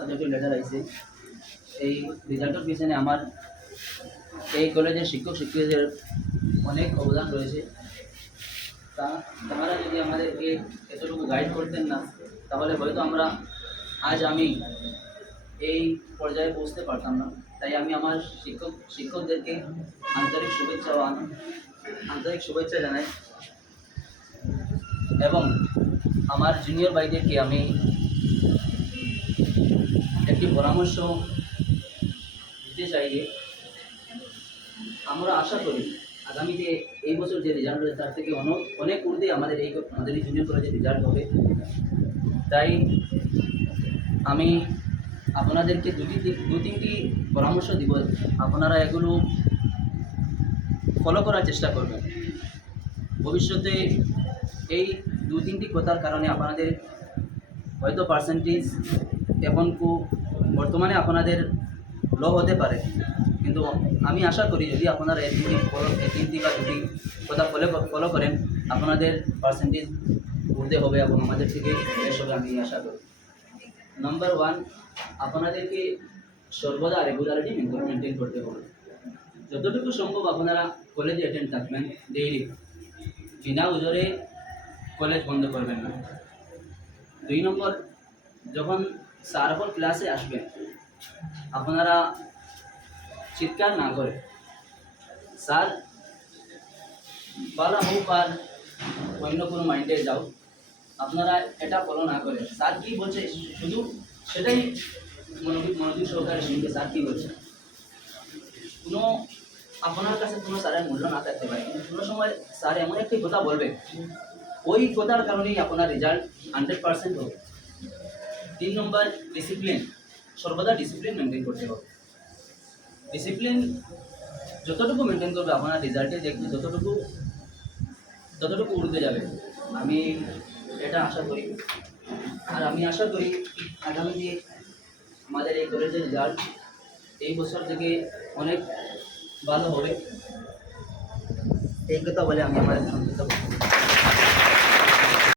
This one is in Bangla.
সাবজেক্টের লেটার আইছে। এই রেজাল্টের পিছনে আমার এই কলেজের শিক্ষক শিক্ষিকাদের অনেক অবদান রয়েছে। তারা যদি আমাদেরকে এতটুকু গাইড করতেন না, তাহলে হয়তো আমি এই পর্যায়ে পৌঁছতে পারতাম না। তাই আমি আমার শিক্ষকদেরকে আন্তরিক শুভেচ্ছা জানাই এবং আমার জুনিয়র ভাইদেরকে আমি একটি পরামর্শ দিতে চাই যে আমরা আশা করি আগামীতে এই বছর যে রেজাল্ট হবে তার থেকে অনেক ঊর্ধ্বে আমাদের এই জুনিয়র কলেজের রেজাল্ট হবে। তাই আমি আপনাদেরকে দু তিনটি পরামর্শ দিব, আপনারা এগুলো ফলো করার চেষ্টা করবেন। ভবিষ্যতে এই দু তিনটি কথার কারণে আপনাদের হয়তো পার্সেন্টেজ বর্তমানে আপনাদের লো হতে পারে, কিন্তু আমি আশা করি যদি আপনারা এই তিনটি বা দুটি কথা ফলো করেন, আপনাদের পার্সেন্টেজ ঊর্ধ্বে হবে এবং আমাদের থেকে বেশ হবে আমি আশা করি। নাম্বার 1, আপনাদেরকে সর্বদা রেগুলারিটি মেনটেন করতে হবে। যতটুকু সম্ভব আপনারা কলেজে অ্যাটেন্ড থাকবেন ডেইলি, বিনা উজরে কলেজ বন্ধ করবেন না। 2 নম্বর, যখন স্যারহল ক্লাসে আসবেন আপনারা চিৎকার না করে, স্যার বলা হোক আর অন্য কোনো মাইন্ডে যাও, আপনারা এটা ফলো না করে স্যার কী বলছে শুধু সেটাই মনোযোগ সহকারে শুনবে। স্যার কী বলছে, আপনার কাছে কোনো স্যারের মূল্য না থাকতে পারে, কিন্তু কোনো সময় স্যার এমন একটি কথা বলবে, ওই কথার কারণেই আপনার রেজাল্ট 100% হবে। 3 নম্বর, ডিসিপ্লিন। সর্বদা ডিসিপ্লিন মেনটেন করতে হবে। ডিসিপ্লিন যতটুকু মেনটেন করবে আপনার রেজাল্টে দেখবে ততটুকু উঠতে যাবে, আমি এটা আশা করি। আর আমি আশা করি আগামী আমাদের এই কলেজের রেজাল্ট এই বছর থেকে অনেক ভালো হবে। এই কথা বলে আমি আমার সন্তুষ্ট করব।